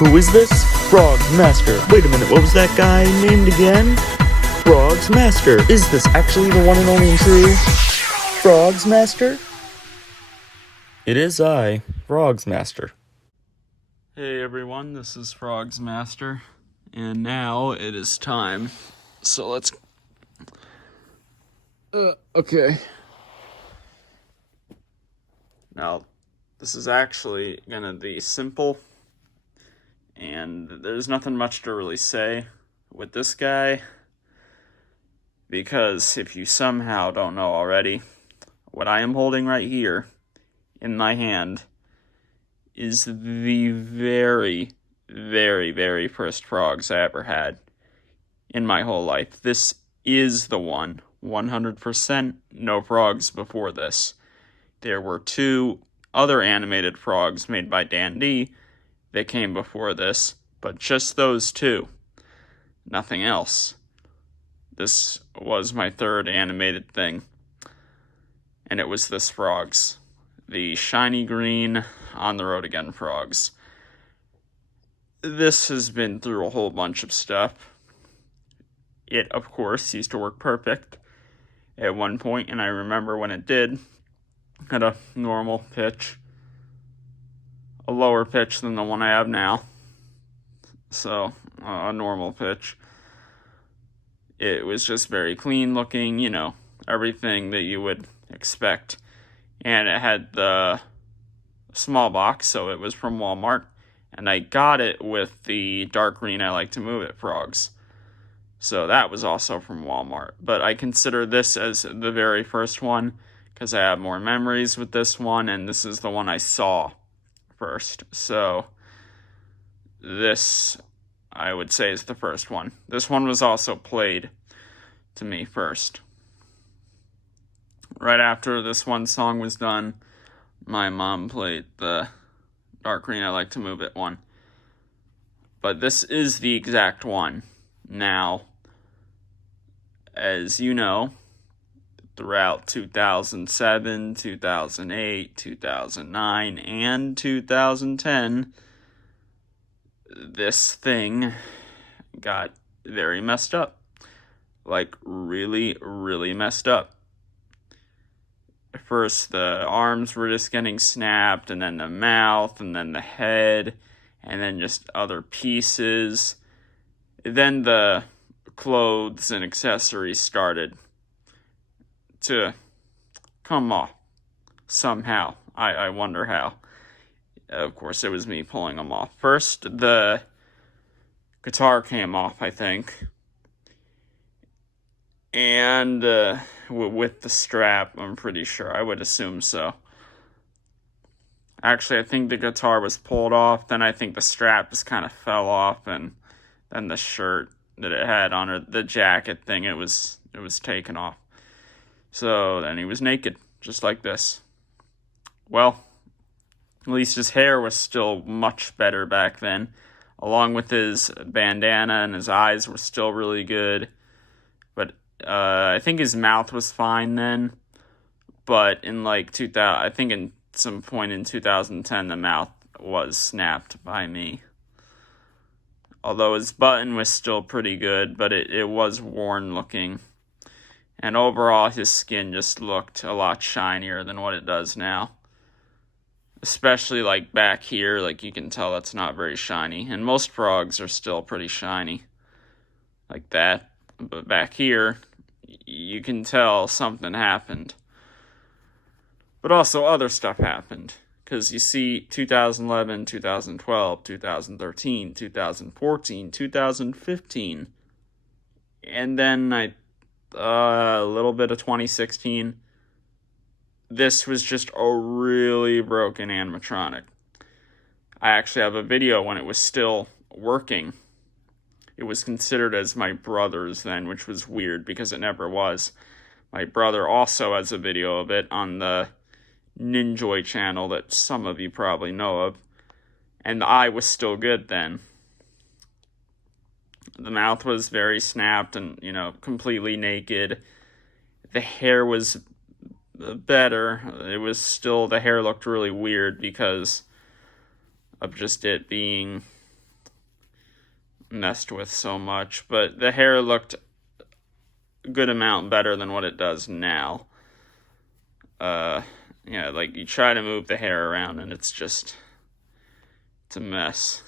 Who is this? Frogz Master. Wait a minute, what was that guy named again? Frogz Master. Is this actually the one and only and true Frogz Master? It is I, Frogz Master. Hey everyone, this is Frogz Master, and now it is time. So let's. Okay. Now, this is actually gonna be simple, and there's nothing much to really say with this guy, because if you somehow don't know already, what I am holding right here in my hand is the very, very, very first Frogz I ever had in my whole life. This is the one. 100% no Frogz before this. There were two other animated Frogz made by Dan D that came before this, but just those two. Nothing else. This was my third animated thing, and it was this Frogz. The shiny green On the Road Again Frogz. This has been through a whole bunch of stuff. It, of course, used to work perfect at one point, and I remember when it did, at a normal pitch, a lower pitch than the one I have now, so a normal pitch. It was just very clean looking, you know, everything that you would expect, and it had the small box, so it was from Walmart, and I got it with the dark green I Like to Move It Frogz. So that was also from Walmart. But I consider this as the very first one because I have more memories with this one, and this is the one I saw first. So this, I would say, is the first one. This one was also played to me first. Right after this one song was done, my mom played the dark green I Like to Move It one. But this is the exact one. Now, as you know, throughout 2007, 2008, 2009, and 2010, this thing got very messed up. Like, really, really messed up. First, the arms were just getting snapped, and then the mouth, and then the head, and then just other pieces. Then the clothes and accessories started to come off somehow. I wonder how. Of course, it was me pulling them off. First, the guitar came off, I think. And with the strap, I'm pretty sure. I would assume so. Actually, I think the guitar was pulled off. Then I think the strap just kind of fell off, and then the shirt that it had on it, the jacket thing, it was taken off. So then he was naked, just like this. Well, at least his hair was still much better back then, along with his bandana, and his eyes were still really good. But I think his mouth was fine then. But in like 2000, I think in some point in 2010, the mouth was snapped by me. Although his button was still pretty good, but it was worn looking. And overall, his skin just looked a lot shinier than what it does now. Especially like back here, like you can tell that's not very shiny. And most Frogz are still pretty shiny. Like that. But back here, you can tell something happened. But also other stuff happened. Because you see 2011, 2012, 2013, 2014, 2015. And then a little bit of 2016. This was just a really broken animatronic. I actually have a video when it was still working. It was considered as my brother's then, which was weird because it never was. My brother also has a video of it on the Ninjoy channel that some of you probably know of. And the eye was still good then. The mouth was very snapped and, you know, completely naked. The hair was better. It was still, the hair looked really weird because of just it being messed with so much, but the hair looked a good amount better than what it does now. Yeah, like you try to move the hair around and it's a mess.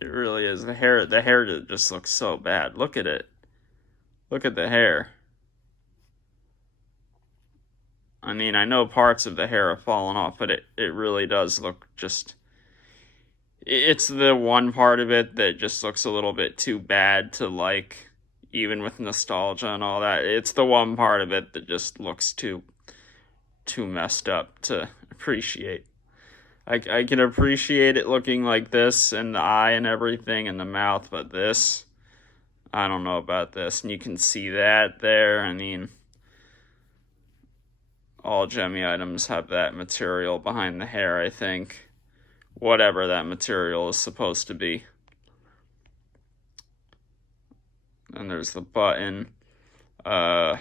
It really is. The hair just looks so bad. Look at it. Look at the hair. I mean, I know parts of the hair have fallen off, but it really does look just... It's the one part of it that just looks a little bit too bad to like, even with nostalgia and all that. It's the one part of it that just looks too messed up to appreciate. I can appreciate it looking like this, and the eye and everything, and the mouth, but this, I don't know about this. And you can see that there. I mean, all Gemmy items have that material behind the hair, I think. Whatever that material is supposed to be. And there's the button. It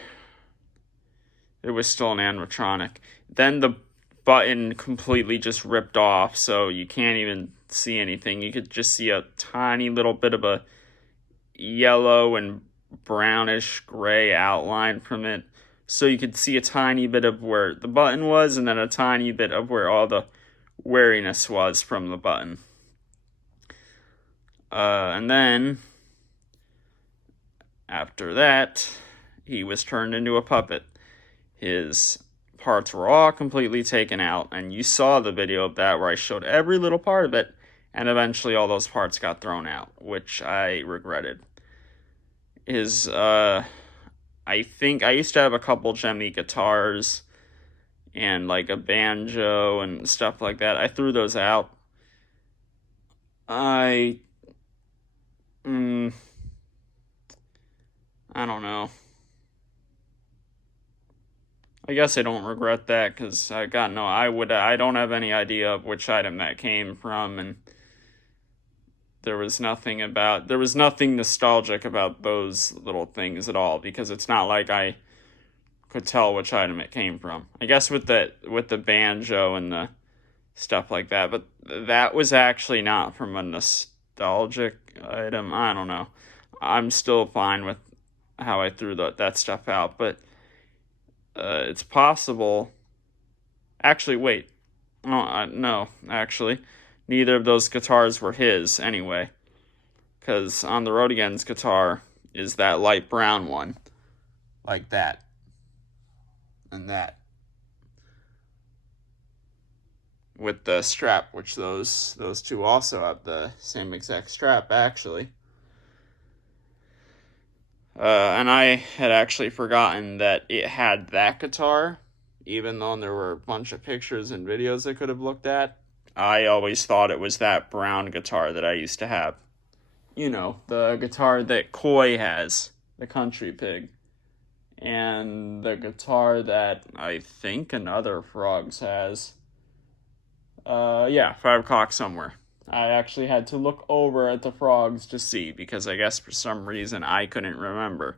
was still an animatronic. Then the button completely just ripped off, so you can't even see anything. You could just see a tiny little bit of a yellow and brownish gray outline from it. So you could see a tiny bit of where the button was, and then a tiny bit of where all the wariness was from the button. And then, after that, he was turned into a puppet. His parts were all completely taken out, and you saw the video of that where I showed every little part of it, and eventually all those parts got thrown out, which I regretted. I think I used to have a couple Gemmy guitars and like a banjo and stuff like that. I threw those out. I don't know. I guess I don't regret that, because I don't have any idea of which item that came from, and there was nothing nostalgic about those little things at all, because it's not like I could tell which item it came from. I guess with the banjo and the stuff like that, but that was actually not from a nostalgic item. I don't know. I'm still fine with how I threw that stuff out, but it's possible. Actually, wait. No, actually, neither of those guitars were his anyway, because on the Road Again's guitar is that light brown one, like that, and that, with the strap, which those two also have the same exact strap, actually. And I had actually forgotten that it had that guitar, even though there were a bunch of pictures and videos I could have looked at. I always thought it was that brown guitar that I used to have. You know, the guitar that Koi has, the country pig. And the guitar that I think another Frogz has. 5 o'clock somewhere. I actually had to look over at the Frogz to see, because I guess for some reason I couldn't remember.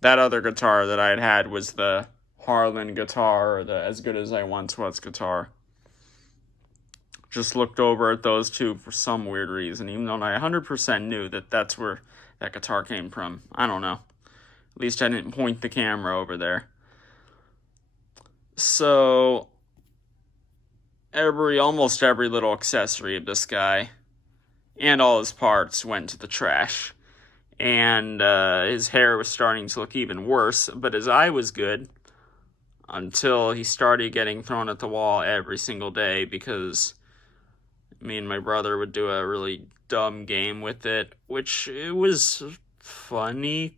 That other guitar that I had was the Harlan guitar, or the As Good As I Once Was guitar. Just looked over at those two for some weird reason, even though I 100% knew that that's where that guitar came from. I don't know. At least I didn't point the camera over there. So, almost every little accessory of this guy and all his parts went to the trash. And his hair was starting to look even worse, but his eye was good until he started getting thrown at the wall every single day, because me and my brother would do a really dumb game with it, which it was funny, ?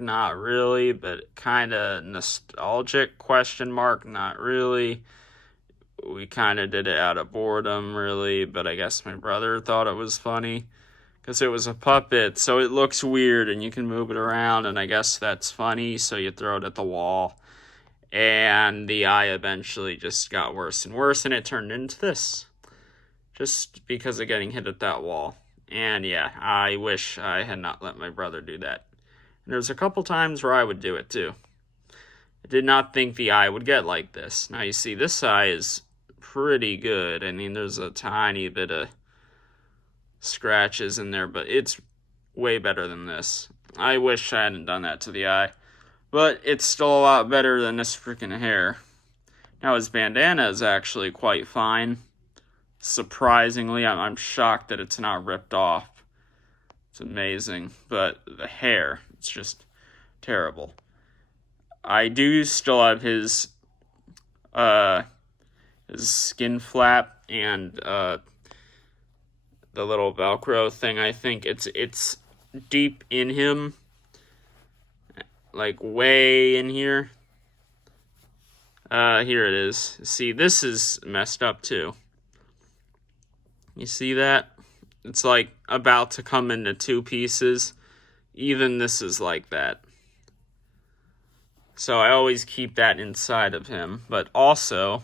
Not really, but kind of nostalgic ? Not really. We kind of did it out of boredom, really, but I guess my brother thought it was funny, because it was a puppet, so it looks weird, and you can move it around, and I guess that's funny, so you throw it at the wall. And the eye eventually just got worse and worse, and it turned into this, just because of getting hit at that wall. And yeah, I wish I had not let my brother do that. And there's a couple times where I would do it too. I did not think the eye would get like this. Now you see, this eye is pretty good. I mean, there's a tiny bit of scratches in there, but it's way better than this. I wish I hadn't done that to the eye, but it's still a lot better than this freaking hair. Now his bandana is actually quite fine. Surprisingly, I'm shocked that it's not ripped off. It's amazing, but the hair, it's just terrible. I do still have his skin flap and the little Velcro thing. I think it's deep in him, like way in here. Here it is. See, this is messed up too. You see that? It's like about to come into two pieces. Even this is like that. So I always keep that inside of him. But also,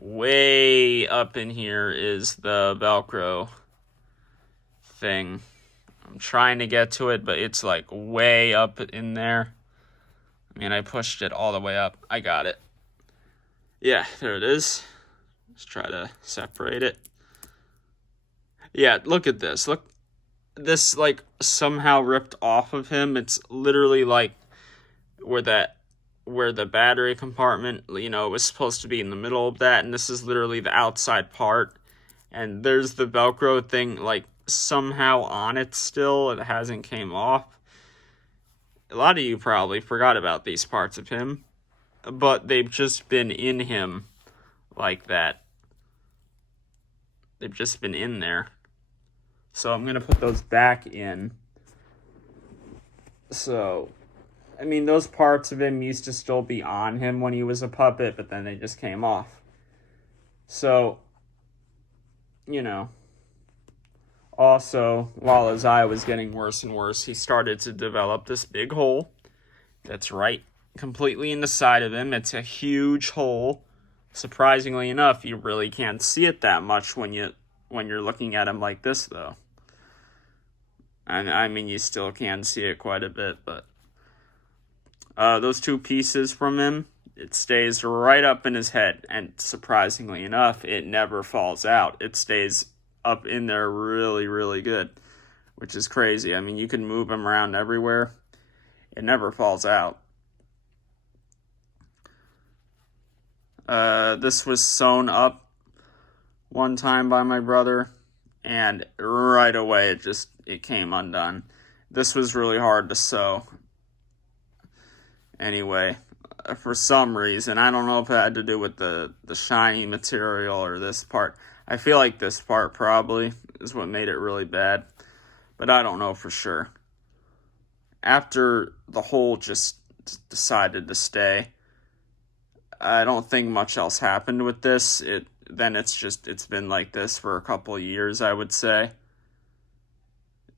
way up in here is the Velcro thing. I'm trying to get to it, but it's like way up in there. I mean, I pushed it all the way up. I got it. Yeah, there it is. Let's try to separate it. Yeah, look at this. Look, this like somehow ripped off of him. It's literally like where the battery compartment, you know, was supposed to be in the middle of that, and this is literally the outside part. And there's the Velcro thing like somehow on it still. It hasn't came off. A lot of you probably forgot about these parts of him, but they've just been in him like that. They've just been in there. So I'm going to put those back in. So, I mean, those parts of him used to still be on him when he was a puppet, but then they just came off. So, you know. Also, while his eye was getting worse and worse, he started to develop this big hole that's right completely in the side of him. It's a huge hole. Surprisingly enough, you really can't see it that much when you're looking at him like this, though. And I mean, you still can see it quite a bit, but those two pieces from him, it stays right up in his head, and surprisingly enough, it never falls out. It stays up in there really, really good, which is crazy. I mean, you can move him around everywhere. It never falls out. This was sewn up one time by my brother, and right away it came undone. This was really hard to sew. Anyway, for some reason, I don't know if it had to do with the shiny material or this part. I feel like this part probably is what made it really bad, but I don't know for sure. After the hole just decided to stay, I don't think much else happened with this. It's been like this for a couple of years, I would say.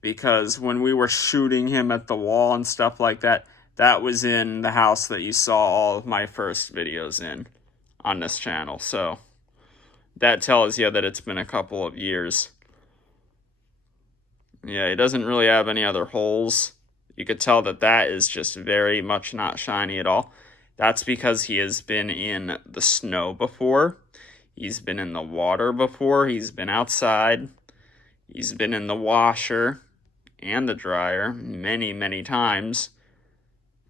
Because when we were shooting him at the wall and stuff like that, that was in the house that you saw all of my first videos in on this channel. So that tells you that it's been a couple of years. Yeah, he doesn't really have any other holes. You could tell that is just very much not shiny at all. That's because he has been in the snow before. He's been in the water before. He's been outside. He's been in the washer and the dryer many, many times.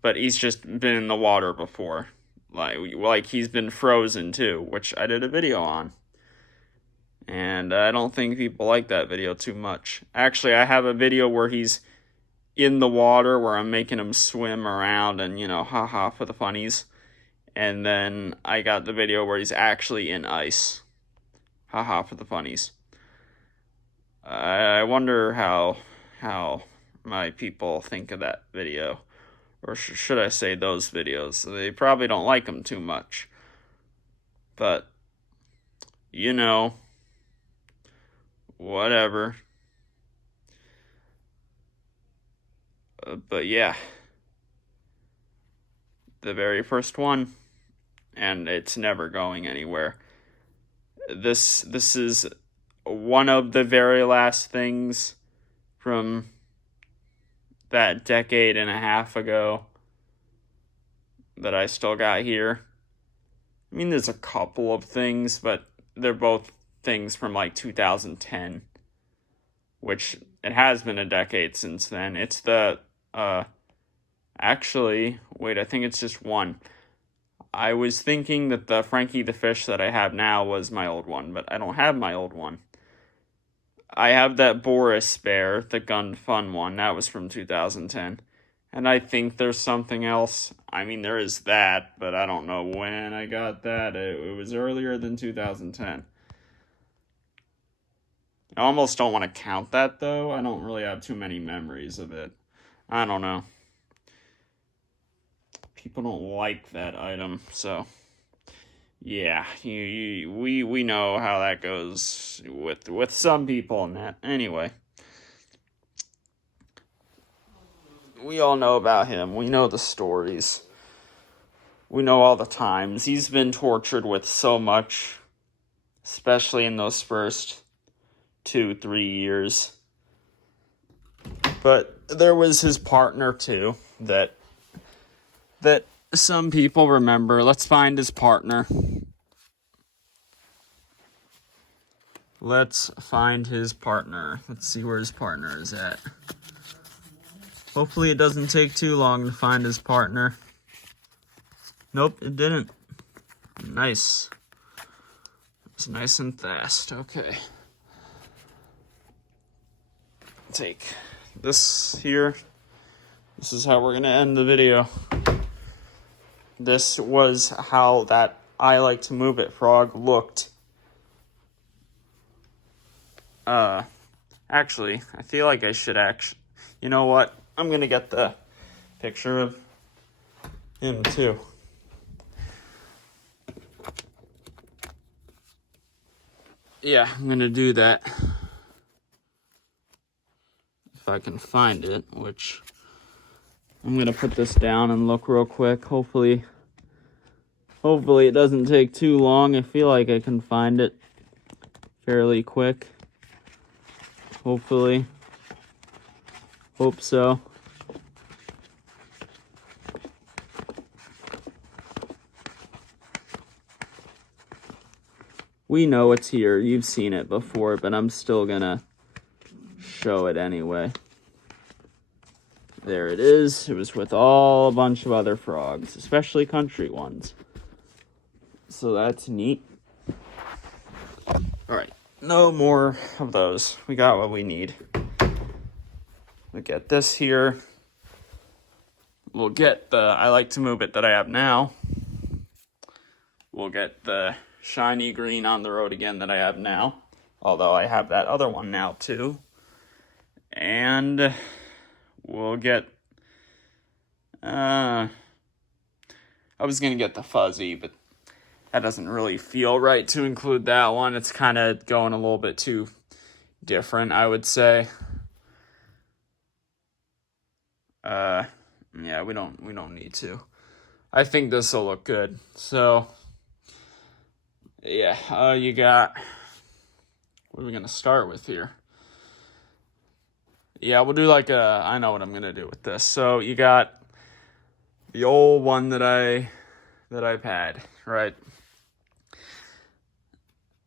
But he's just been in the water before. Like he's been frozen too, which I did a video on. And I don't think people like that video too much. Actually, I have a video where he's in the water where I'm making him swim around and, haha for the funnies. And then I got the video where he's actually in ice. Haha for the funnies. I wonder how my people think of that video. Or should I say those videos? They probably don't like them too much. But, whatever. But yeah. The very first one. And it's never going anywhere. This is one of the very last things from that decade and a half ago that I still got here. I mean, there's a couple of things, but they're both things from like 2010. which it has been a decade since then. It's the, actually, wait, I think it's just one. I was thinking that the Frankie the Fish that I have now was my old one, but I don't have my old one. I have that Boris bear, the Gun Fun one. That was from 2010. And I think there's something else. I mean, there is that, but I don't know when I got that. It was earlier than 2010. I almost don't want to count that, though. I don't really have too many memories of it. I don't know. People don't like that item, so yeah, we know how that goes with some people and that. Anyway, we all know about him. We know the stories. We know all the times. He's been tortured with so much, especially in those first 2-3 years. But there was his partner too that some people remember. Let's find his partner. Let's find his partner. Let's see where his partner is at. Hopefully it doesn't take too long to find his partner. Nope, it didn't. Nice. It's nice and fast. Okay. Take this here. This is how we're going to end the video. This was how that I Like to Move It frog looked. Actually, I feel like I should you know what? I'm going to get the picture of him too. Yeah, I'm going to do that. If I can find it, which I'm going to put this down and look real quick. Hopefully it doesn't take too long. I feel like I can find it fairly quick. Hopefully. Hope so. We know it's here. You've seen it before, but I'm still gonna show it anyway. There it is. It was with a bunch of other frogs, especially country ones. So that's neat. Alright, no more of those. We got what we need. We'll get this here. We'll get the I Like to Move It that I have now. We'll get the shiny green On the Road Again that I have now. Although I have that other one now too. And we'll get... I was going to get the fuzzy, but that doesn't really feel right to include that one. It's kind of going a little bit too different, I would say. Yeah, we don't need to. I think this will look good. So, yeah, you got... What are we going to start with here? Yeah, we'll do like a... I know what I'm going to do with this. So, you got the old one that I've had, right?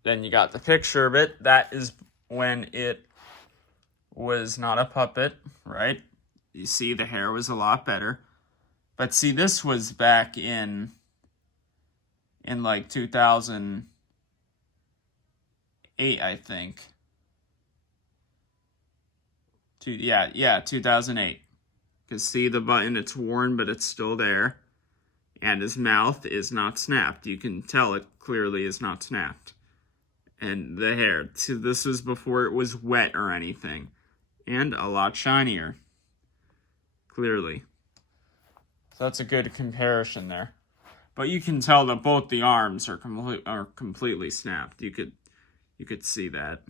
Then you got the picture of it. That is when it was not a puppet, right? You see the hair was a lot better. But see, this was back in like 2008, I think. 2008. Because see the button, it's worn, but it's still there. And his mouth is not snapped. You can tell it clearly is not snapped. And the hair. See, this was before it was wet or anything. And a lot shinier. Clearly. So that's a good comparison there. But you can tell that both the arms are completely snapped. You could see that.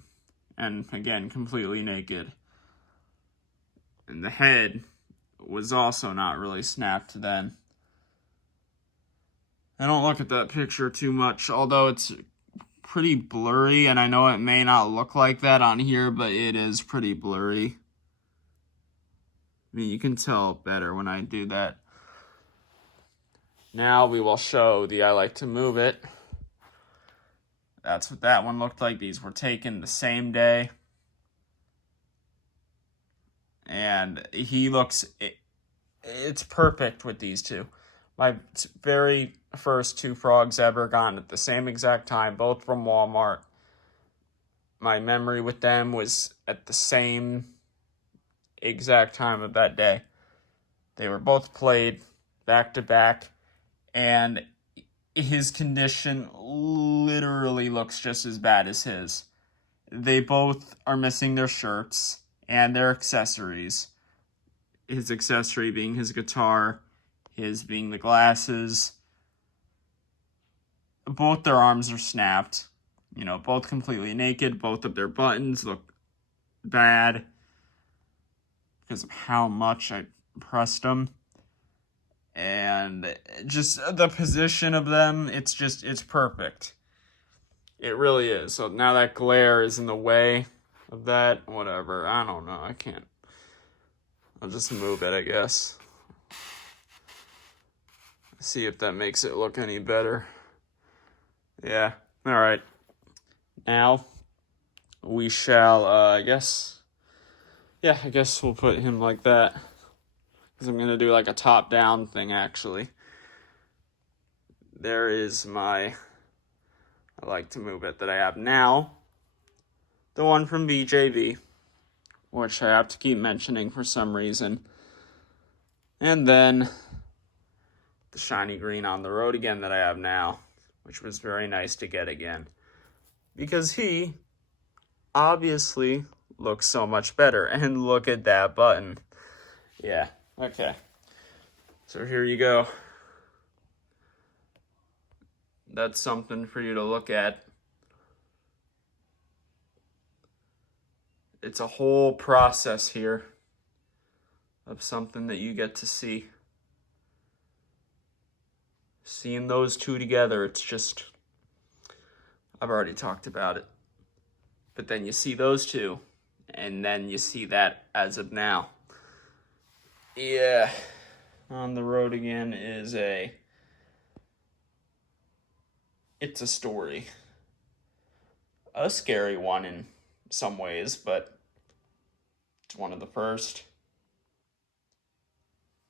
And again, completely naked. And the head was also not really snapped then. I don't look at that picture too much, although it's pretty blurry, and I know it may not look like that on here, but it is pretty blurry. I mean, you can tell better when I do that. Now we will show the I Like to Move It. That's what that one looked like. These were taken the same day. and he looks, it's perfect with these two. My very first two frogs ever gotten at the same exact time, both from Walmart. My memory with them was at the same exact time of that day. They were both played back to back, and his condition literally looks just as bad as his. They both are missing their shirts and their accessories. His accessory being his guitar, his being the glasses. Both their arms are snapped. You know, both completely naked. Both of their buttons look bad because of how much I pressed them. And just the position of them, it's perfect. It really is. So now that glare is in the way of that, whatever. I don't know. I can't. I'll just move it, I guess. See if that makes it look any better. Yeah. All right. Now we shall, I guess we'll put him like that. Because I'm going to do like a top-down thing, actually. There is I like to move it that I have now. The one from BJB, which I have to keep mentioning for some reason. And then the shiny green on the road again that I have now, which was very nice to get again. Because he obviously looks so much better. And look at that button. Yeah, okay. So here you go. That's something for you to look at. It's a whole process here of something that you get to see. Seeing those two together, it's just, I've already talked about it. But then you see those two, and then you see that as of now. Yeah, on the road again is it's a story. A scary one in some ways, but it's one of the first.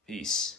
Peace.